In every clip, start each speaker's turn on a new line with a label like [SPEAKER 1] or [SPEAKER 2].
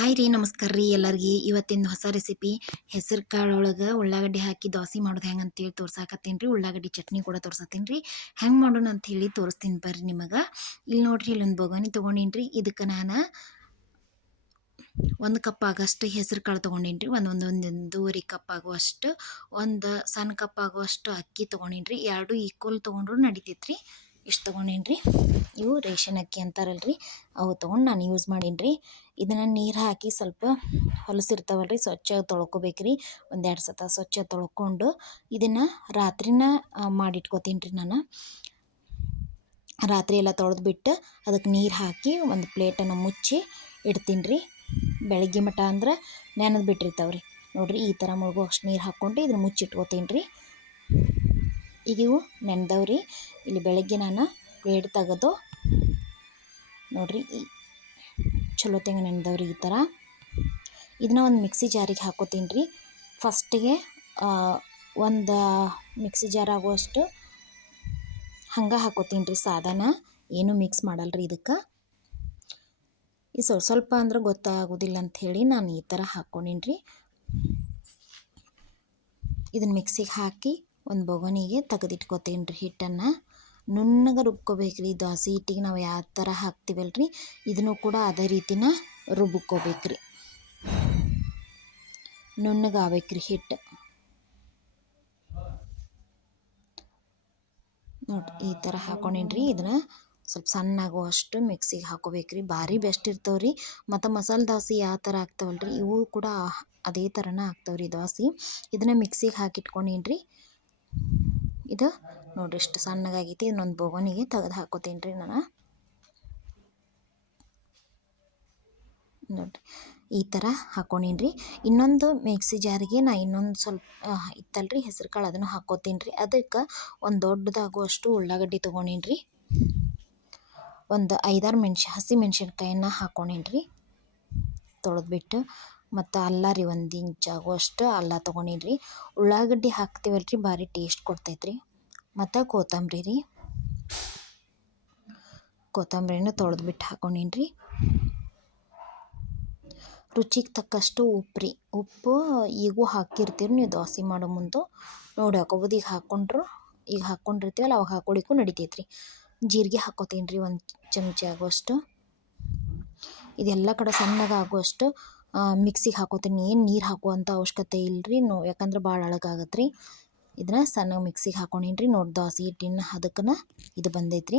[SPEAKER 1] Hi ರೀ, ನಮಸ್ಕಾರ ರೀ ಎಲ್ಲರಿಗೆ. ಇವತ್ತಿನ ಹೊಸ ರೆಸಿಪಿ ಹೆಸರು ಕಾಳು ಒಳಗೆ ಉಳ್ಳಾಗಡ್ಡಿ ಹಾಕಿ ದೋಸೆ ಮಾಡೋದು ಹೆಂಗೆ ಅಂತೇಳಿ ತೋರ್ಸಾಕತ್ತೀನಿ ರೀ. ಉಳ್ಳಾಗಡ್ಡಿ ಚಟ್ನಿ ಕೂಡ ತೋರ್ಸತ್ತೀನಿ ರೀ. ಹೆಂಗೆ ಮಾಡೋಣ ಅಂತ ಹೇಳಿ ತೋರಿಸ್ತೀನಿ ಬರ್ರಿ ನಿಮಗೆ. ಇಲ್ಲಿ ನೋಡ್ರಿ ಇಲ್ಲೊಂದು ಬೊಗಾನಿ ತೊಗೊಂಡೀನಿ ರೀ. ಇದಕ್ಕೆ ನಾನು ಒಂದು ಕಪ್ ಆಗಷ್ಟು ಹೆಸರು ಕಾಳು ತೊಗೊಂಡೀನಿ ರೀ. ಒಂದು ಒಂದು ಒಂದೂವರೆ ಕಪ್ ಆಗುವಷ್ಟು, ಒಂದು ಸಣ್ಣ ಕಪ್ ಆಗುವಷ್ಟು ಅಕ್ಕಿ ತೊಗೊಂಡೀನಿ ರೀ. ಎರಡು ಈಕ್ವಲ್ ತೊಗೊಂಡ್ರು ನಡಿತೈತೆ ರೀ ಇಷ್ಟು ತೊಗೊಂಡೇನ್ರಿ? ಇವು ರೇಷನ್ ಅಕ್ಕಿ ಅಂತಾರಲ್ಲ ರೀ ಅವು ತೊಗೊಂಡು ನಾನು ಯೂಸ್ ಮಾಡೀನಿ ರೀ ಇದನ್ನು ನೀರು ಹಾಕಿ ಸ್ವಲ್ಪ ಹೊಲಸಿರ್ತಾವಲ್ಲ ರೀ ಸ್ವಚ್ಛ ತೊಳ್ಕೊಬೇಕು ರೀ ಒಂದೆರಡು ಸತ ಸ್ವಚ್ಛ ತೊಳ್ಕೊಂಡು ಇದನ್ನು ರಾತ್ರಿನ ಮಾಡಿಟ್ಕೋತೀನಿ ರೀ ನಾನು. ರಾತ್ರಿ ಎಲ್ಲ ತೊಳೆದ್ಬಿಟ್ಟು ಅದಕ್ಕೆ ನೀರು ಹಾಕಿ ಒಂದು ಪ್ಲೇಟನ್ನು ಮುಚ್ಚಿ ಇಡ್ತೀನಿ ರೀ ಬೆಳಗ್ಗೆ ಮಟ ಅಂದ್ರೆ ನೆನೆದು ಬಿಟ್ಟಿರ್ತಾವ್ರಿ. ನೋಡಿರಿ ಈ ಥರ ಮುಳುಗೋ ಅಷ್ಟು ನೀರು ಹಾಕ್ಕೊಂಡು ಇದನ್ನು ಮುಚ್ಚಿಟ್ಕೋತೀನಿ ರೀ ಇವು ರೀ ಇಲ್ಲಿ ಬೆಳಗ್ಗೆ ನಾನು ಪ್ಲೇಟ್ ತೆಗೆದು, ನೋಡಿರಿ ಚಲೋ ತೆಂಗ ನೆನೆದವ್ರಿ ಈ ಥರ ಇದನ್ನ ಒಂದು ಮಿಕ್ಸಿ ಜಾರಿಗೆ ಹಾಕೋತೀನಿ ರೀ ಫಸ್ಟಿಗೆ ಒಂದು ಮಿಕ್ಸಿ ಜಾರ್ ಆಗುವಷ್ಟು ಹಂಗೆ ಹಾಕೋತೀನಿ ರೀ ಸಾಧಾನ ಏನೂ ಮಿಕ್ಸ್ ಮಾಡಲ್ಲ ರೀ ಇದಕ್ಕೆ. ಈ ಸ್ವಲ್ಪ ಸ್ವಲ್ಪ ಅಂದ್ರೆ ಗೊತ್ತಾಗೋದಿಲ್ಲ ಅಂಥೇಳಿ ನಾನು ಈ ಥರ ಹಾಕ್ಕೊಂಡೀನಿ ರೀ ಇದನ್ನು ಮಿಕ್ಸಿಗೆ ಹಾಕಿ ಒಂದು ಬೊಗಣಿಗೆ ತೆಗೆದಿಟ್ಕೋತೀನಿ ರೀ ಹಿಟ್ಟನ್ನು. ನುಣ್ಣಗೆ ರುಬ್ಕೋಬೇಕು ರೀ ದೋಸೆ ಹಿಟ್ಟಿಗೆ ನಾವು ಯಾವ ಥರ ಹಾಕ್ತೀವಲ್ಲ ರೀ ಇದನ್ನು ಕೂಡ ಅದೇ ರೀತಿನ ರುಬ್ಕೋಬೇಕು ರೀ ನುಣ್ಣಗೆ ಆಗ್ಬೇಕು ರೀ ಹಿಟ್ಟು. ನೋಡಿ ಈ ಥರ ಹಾಕೊಂಡೀನಿ ರೀ ಇದನ್ನು ಸ್ವಲ್ಪ ಸಣ್ಣ ಆಗುವಷ್ಟು ಮಿಕ್ಸಿಗೆ ಹಾಕೋಬೇಕು ರೀ ಭಾರಿ ಬೆಸ್ಟ್ ಇರ್ತಾವೆ ರೀ ಮತ್ತು ಮಸಾಲೆ ದೋಸೆ ಯಾವ ಥರ ಆಗ್ತಾವಲ್ಲ ರೀ ಇವು ಕೂಡ ಅದೇ ಥರನೇ ಆಗ್ತಾವೆ ದೋಸೆ. ಇದನ್ನು ಮಿಕ್ಸಿಗೆ ಹಾಕಿಟ್ಕೊಂಡೀನಿ ರೀ ಇದು ನೋಡಿರಿ ಇಷ್ಟು ಸಣ್ಣಗಾಗೈತಿ, ಇನ್ನೊಂದು ಬೋಗನಿಗೆ ತೆಗೆದು ಹಾಕೋತೀನಿ ರೀ ನಾನು. ನೋಡಿರಿ, ಈ ಥರ ಹಾಕೊಂಡೀನಿ ರೀ ಇನ್ನೊಂದು ಮಿಕ್ಸಿ ಜಾರಿಗೆ ನಾ ಇನ್ನೊಂದು ಸ್ವಲ್ಪ ಇತ್ತಲ್ರಿ ಹೆಸ್ರು ಕಾಳು ಅದನ್ನು ಹಾಕೋತೀನಿ ರೀ ಅದಕ್ಕೆ ಒಂದು ದೊಡ್ಡದಾಗುವಷ್ಟು ಉಳ್ಳಾಗಡ್ಡಿ ತೊಗೊಂಡೀನಿ ರೀ ಒಂದು ಐದಾರು ಮೆಣ್ಸು, ಹಸಿ ಮೆಣ್ಸಿನ್ಕಾಯನ್ನ ಹಾಕೊಂಡೀನಿ ರೀ ತೊಳೆದ್ಬಿಟ್ಟು ಮತ್ತು ಅಲ್ಲ ರೀ ಒಂದು ಇಂಚ್ ಆಗುವಷ್ಟು ಅಲ್ಲ ತೊಗೊಂಡೀನಿ ರೀ ಉಳ್ಳಾಗಡ್ಡಿ ಹಾಕ್ತೀವಲ್ಲ ರೀ ಭಾರಿ ಟೇಸ್ಟ್ ಕೊಡ್ತೈತೆ ರೀ ಮತ್ತು ಕೊತ್ತಂಬರಿ ರೀ. ಕೊತ್ತಂಬರಿನ ತೊಳೆದ್ಬಿಟ್ಟು ಹಾಕೊಂಡೀನಿ ರೀ ರುಚಿಗೆ ತಕ್ಕಷ್ಟು ಉಪ್ಪು ರೀ. ಉಪ್ಪು ಈಗೂ ಹಾಕಿರ್ತೀರಿ ನೀವು ದೋಸೆ ಮಾಡೋ ಮುಂದೆ. ನೋಡಿ ಹಾಕೋಬೋದು ಈಗ ಹಾಕ್ಕೊಂಡ್ರು ಈಗ ಹಾಕ್ಕೊಂಡಿರ್ತೀವಲ್ಲ ಅವಾಗ ಹಾಕೊಳ್ಳಿಕ್ಕೂ ನಡಿತೈತೆ ರೀ ಜೀರಿಗೆ ಹಾಕೋತೀನಿ ರೀ ಒಂದು ಚಮಚ ಆಗುವಷ್ಟು. ಇದೆಲ್ಲ ಕಡೆ ಸಣ್ಣಗೆ ಆಗುವಷ್ಟು ಮಿಕ್ಸಿಗೆ ಹಾಕೋತೀನಿ ಏನು ನೀರು ಹಾಕುವಂಥ ಅವಶ್ಯಕತೆ ಇಲ್ಲ ರೀ ನೋ, ಯಾಕಂದ್ರೆ ಭಾಳ ಅಳಗಾಗತ್ತೆ ರೀ ಇದನ್ನ ಸಣ್ಣಗೆ ಮಿಕ್ಸಿಗೆ ಹಾಕೊಂಡೀನಿ ರೀ ನೋಡಿ, ದೋಸೆ ಹಿಟ್ಟಿನ ಅದಕ್ಕನ ಇದು ಬಂದೈತೆ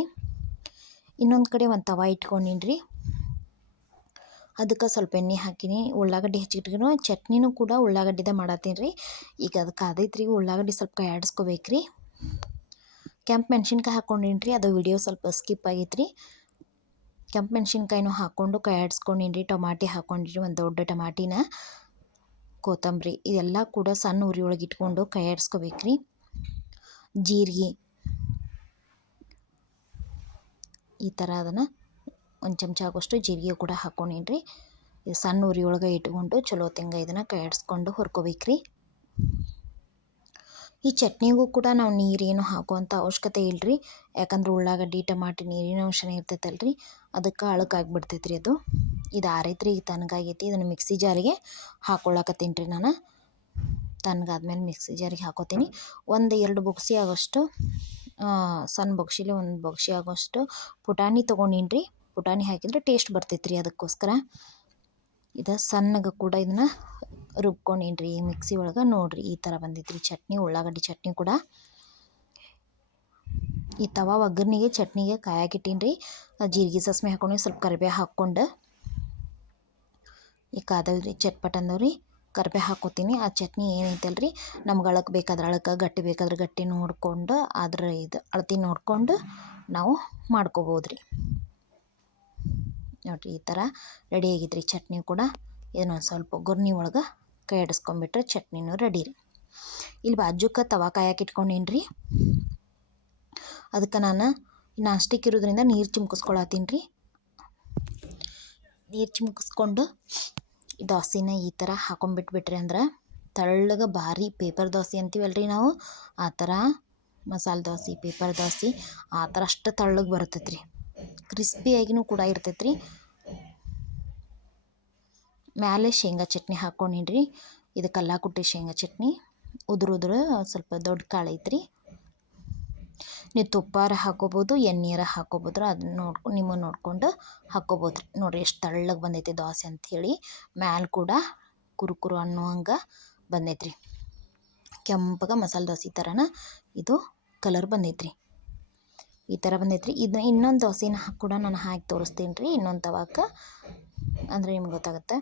[SPEAKER 1] ಇನ್ನೊಂದು ಕಡೆ ಒಂದು ತವ ಇಟ್ಕೊಂಡೀನಿ ರೀ ಅದಕ್ಕೆ ಸ್ವಲ್ಪ ಎಣ್ಣೆ ಹಾಕೀನಿ. ಉಳ್ಳಾಗಡ್ಡಿ ಹೆಚ್ಚಿಟ್ಕೊಂಡು ಚಟ್ನಿನೂ ಕೂಡ ಉಳ್ಳಾಗಡ್ಡಿದ ಮಾಡತ್ತೀನಿ ರೀ ಈಗ ಅದಕ್ಕೆ ಆದೈತೆ ರೀ ಉಳ್ಳಾಗಡ್ಡಿ ಸ್ವಲ್ಪ ಕಾಯಾಡಿಸ್ಕೋಬೇಕು ರೀ ಕೆಂಪು ಮೆಣಸಿನ್ಕಾಯಿ ಹಾಕ್ಕೊಂಡೀನಿ ರೀ ಅದು ವಿಡಿಯೋ ಸ್ವಲ್ಪ ಸ್ಕಿಪ್ ಆಗೈತೆ ರೀ ಕೆಂಪು ಮೆಣ್ಸಿನ್ಕಾಯಿನೂ ಹಾಕ್ಕೊಂಡು ಕೈ ರೀ ಟೊಮಾಟಿ ಹಾಕ್ಕೊಂಡಿರಿ, ಒಂದು ದೊಡ್ಡ ಟಮಾಟಿನ ಕೊತ್ತಂಬರಿ, ಇದೆಲ್ಲ ಕೂಡ ಸಣ್ಣ ಉರಿ ಒಳಗೆ ಇಟ್ಕೊಂಡು ಕೈ ಆಡಿಸ್ಕೋಬೇಕ್ರಿ ಜೀರಿಗೆ ಈ ಥರ ಅದನ್ನು ಒಂದು ಚಮಚ ಆಗೋಷ್ಟು ಜೀರಿಗೆ ಕೂಡ ಹಾಕ್ಕೊಂಡೀನಿ ಸಣ್ಣ ಉರಿ ಒಳಗೆ ಇಟ್ಕೊಂಡು ಚಲೋ ತೆಂಗ ಇದನ್ನು ಕೈ ಆಡಿಸ್ಕೊಂಡು ರೀ ಈ ಚಟ್ನಿಗೂ ಕೂಡ ನಾವು ನೀರೇನು ಹಾಕುವಂಥ ಅವಶ್ಯಕತೆ ಇಲ್ಲ ರೀ ಯಾಕಂದ್ರೆ ಉಳ್ಳಾಗಡ್ಡಿ, ಟಮಾಟಿ ನೀರಿನ ಅಂಶನೇ ಇರ್ತೈತಲ್ಲ ರೀ ಅದಕ್ಕೆ ಅಳಕಾಗ್ಬಿಡ್ತೈತೆ ರೀ ಅದು. ಇದು ಆರೈತೆ ರೀ ಈಗ ತನಗಾಗೈತಿ ಇದನ್ನು ಮಿಕ್ಸಿ ಜಾರಿಗೆ ಹಾಕೊಳ್ಳಕತ್ತೀನಿ ರೀ ನಾನು. ತನಗಾದ್ಮೇಲೆ ಮಿಕ್ಸಿ ಜಾರಿಗೆ ಹಾಕೋತೀನಿ. ಒಂದು ಎರಡು ಬೊಗ್ಸಿ ಆಗೋಷ್ಟು ಸಣ್ಣ ಬೊಗ್ಸಿಲಿ ಒಂದು ಬೊಗ್ಸಿ ಆಗೋಷ್ಟು ಪುಟಾಣಿ ತೊಗೊಂಡೀನಿ ರೀ. ಪುಟಾಣಿ ಹಾಕಿದ್ರೆ ಟೇಸ್ಟ್ ಬರ್ತೈತೆ ರೀ ಅದಕ್ಕೋಸ್ಕರ. ಇದು ಸಣ್ಣಗೆ ಕೂಡ ಇದನ್ನು ರುಬ್ಕೊಂಡೀನಿ ರೀ ಮಿಕ್ಸಿ ಒಳಗೆ. ನೋಡಿರಿ ಈ ಥರ ಬಂದಿದ್ರಿ ಚಟ್ನಿ, ಉಳ್ಳಾಗಡ್ಡಿ ಚಟ್ನಿ ಕೂಡ. ಈ ತವ ಒಗ್ಗರ್ನಿಗೆ ಚಟ್ನಿಗೆ ಕಾಯಾಕಿಟ್ಟೀನಿ ಜೀರಿಗೆ ಸಸ್ಮೆ ಹಾಕೊಂಡು ಸ್ವಲ್ಪ ಕರಿಬೇವು ಹಾಕ್ಕೊಂಡು. ಈ ಕಾದವ್ರಿ ಚಟ್ಪಟ್ ಅಂದವ್ರಿ, ಕರಿಬೇವು ಹಾಕೋತೀನಿ. ಆ ಚಟ್ನಿ ಏನೈತಲ್ಲ ರೀ ನಮ್ಗೆ ಅಳಕ್ಕೆ ಬೇಕಾದ್ರೆ ಅಳಕ್ಕೆ ಗಟ್ಟಿ ಬೇಕಾದ್ರೆ ಗಟ್ಟಿ ನೋಡಿಕೊಂಡು, ಅದ್ರ ಇದು ಅಳತಿ ನೋಡಿಕೊಂಡು ನಾವು ಮಾಡ್ಕೋಬೋದು ರೀ ನೋಡಿರಿ ಈ ಥರ ರೆಡಿ ಆಗಿದ್ರಿ ಚಟ್ನಿ ಕೂಡ. ಇದನ್ನೊಂದು ಸ್ವಲ್ಪ ಗುರ್ನಿ ಒಳಗೆ ಕೈ ಆಡಿಸ್ಕೊಂಬಿಟ್ರೆ ಚಟ್ನಿನೂ ರೆಡಿ ರೀ. ಇಲ್ಲಿ ಬಾಜುಕ್ಕೆ ತವಾ ಕಾಯಕ್ಕೆ ಅದಕ್ಕೆ ನಾನು ನಾಷ್ಟಿಕ್ ಇರೋದ್ರಿಂದ ನೀರು ಚಿಮ್ಕಿಸ್ಕೊಳತ್ತೀನಿ ರೀ. ನೀರು ಚಿಮ್ಕಿಸ್ಕೊಂಡು ದೋಸೆನ ಈ ಥರ ಹಾಕೊಂಡ್ಬಿಟ್ಬಿಟ್ರಿ ಅಂದ್ರೆ ತಳ್ಳಗೆ ಭಾರಿ ಪೇಪರ್ ದೋಸೆ ಅಂತೀವಲ್ಲ ರೀ ನಾವು. ಆ ಥರ ಮಸಾಲೆ ದೋಸೆ ಪೇಪರ್ ದೋಸೆ, ಆ ಥರ ಅಷ್ಟು ತಳ್ಳಗೆ ಬರ್ತೈತೆ ರೀ ಕ್ರಿಸ್ಪಿಯಾಗಿನೂ ಕೂಡ ಇರ್ತೈತೆ ರೀ ಮ್ಯಾಲೆ ಶೇಂಗಾ ಚಟ್ನಿ ಹಾಕ್ಕೊಂಡೀನಿ ರೀ ಇದು ಕಲ್ಲಾಕುಟ್ಟಿ ಶೇಂಗಾ ಚಟ್ನಿ. ಉದುರು ಉದುರು ಸ್ವಲ್ಪ ದೊಡ್ಡ ಕಾಳು ಐತ್ರಿ. ನೀವು ತುಪ್ಪಾರ ಹಾಕೋಬೋದು, ಎಣ್ಣೀರ ಹಾಕೋಬೋದು ಅದನ್ನ ನೋಡ್ಕೊಂಡು ನಿಮ್ಮ ನೋಡ್ಕೊಂಡು ಹಾಕೋಬೋದು ರೀ ನೋಡಿರಿ ಎಷ್ಟು ತಳ್ಳಗೆ ಬಂದೈತಿ ದೋಸೆ ಅಂಥೇಳಿ ಮ್ಯಾಲೆ ಕೂಡ ಕುರುಕುರು ಕುರು ಅನ್ನೋ ಹಂಗೆ ಬಂದೈತೆ ರೀ ಕೆಂಪಗೆ ಮಸಾಲೆ ದೋಸೆ ಥರನ ಇದು ಕಲರ್ ಬಂದೈತೆ ರೀ ಈ ಥರ ಬಂದೈತೆ ರೀ ಇದು ಇನ್ನೊಂದು ದೋಸೆನ ಕೂಡ ನಾನು ಹಾಕಿ ತೋರಿಸ್ತೀನಿ ರೀ ಇನ್ನೊಂದು ತವಾಕ್ಕೆ ಅಂದರೆ ನಿಮ್ಗೆ ಗೊತ್ತಾಗುತ್ತೆ.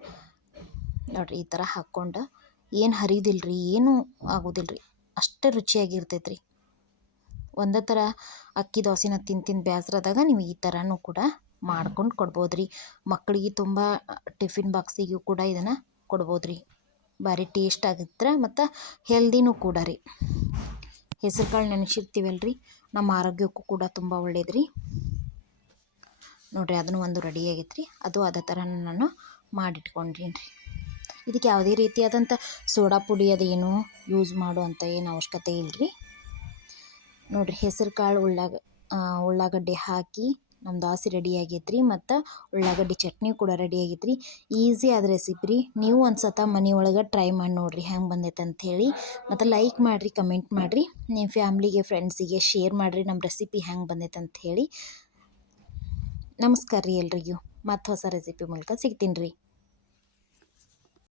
[SPEAKER 1] ನೋಡಿರಿ ಈ ಥರ ಹಾಕ್ಕೊಂಡು ಏನು ಹರಿಯೋದಿಲ್ಲ ರೀ ಏನೂ ಆಗೋದಿಲ್ಲ ರೀ ಅಷ್ಟು ರುಚಿಯಾಗಿರ್ತೈತೆ ರೀ ಒಂದೇ ಥರ ಅಕ್ಕಿ ದೋಸೆನ ತಿಂದು ತಿಂದು ಬೇಸ್ರದಾಗ ನೀವು ಈ ಥರನೂ ಕೂಡ ಮಾಡ್ಕೊಂಡು ಕೊಡ್ಬೋದು ರೀ ಮಕ್ಕಳಿಗೆ ತುಂಬ ಟಿಫಿನ್ ಬಾಕ್ಸಿಗೂ ಕೂಡ ಇದನ್ನು ಕೊಡ್ಬೋದು ರೀ ಭಾರಿ ಟೇಸ್ಟ್ ಆಗುತ್ತೆ ಮತ್ತು ಹೆಲ್ದಿನೂ ಕೂಡ ರೀ. ಹೆಸ್ರು ಕಾಳು ನೆನೆಸಿರ್ತೀವಲ್ಲ ರೀ ನಮ್ಮ ಆರೋಗ್ಯಕ್ಕೂ ಕೂಡ ತುಂಬ ಒಳ್ಳೇದು ರೀ ನೋಡಿರಿ ಅದನ್ನು ಒಂದು ರೆಡಿ ಆಗೈತೆ ರೀ ಅದು ಅದೇ ಥರ ನಾನು ಮಾಡಿಟ್ಕೊಂಡ್ರಿ ಇದಕ್ಕೆ ಯಾವುದೇ ರೀತಿಯಾದಂಥ ಸೋಡಾ ಪುಡಿ ಅದೇನು ಯೂಸ್ ಮಾಡುವಂಥ ಏನು ಅವಶ್ಯಕತೆ ಇಲ್ಲ ರೀ ನೋಡಿರಿ ಹೆಸರು ಕಾಳು ಉಳ್ಳಾಗ ಉಳ್ಳಾಗಡ್ಡೆ ಹಾಕಿ ನಮ್ಮ ದೋಸೆ ರೆಡಿ ಆಗೈತೆ ರೀ ಮತ್ತು ಉಳ್ಳಾಗಡ್ಡಿ ಚಟ್ನಿ ಕೂಡ ರೆಡಿ ಆಗೈತೆ ರೀ ಈಸಿ ಆದ ರೆಸಿಪಿ ರೀ. ನೀವು ಒಂದು ಸತ ಒಳಗೆ ಟ್ರೈ ಮಾಡಿ ನೋಡಿರಿ ಹೆಂಗೆ ಬಂದೈತೆ ಅಂಥೇಳಿ ಮತ್ತು ಲೈಕ್ ಮಾಡಿರಿ ಕಮೆಂಟ್ ಮಾಡಿರಿ. ನಿಮ್ಮ ಫ್ಯಾಮ್ಲಿಗೆ ಫ್ರೆಂಡ್ಸಿಗೆ ಶೇರ್ ಮಾಡಿರಿ ನಮ್ಮ ರೆಸಿಪಿ ಹೆಂಗೆ ಬಂದೈತೆ ಅಂಥೇಳಿ ನಮಸ್ಕಾರ ರೀ ಎಲ್ಲರಿಗೂ ಮತ್ತು ಹೊಸ ರೆಸಿಪಿ ಮೂಲಕ ಸಿಗ್ತೀನಿ ರೀ.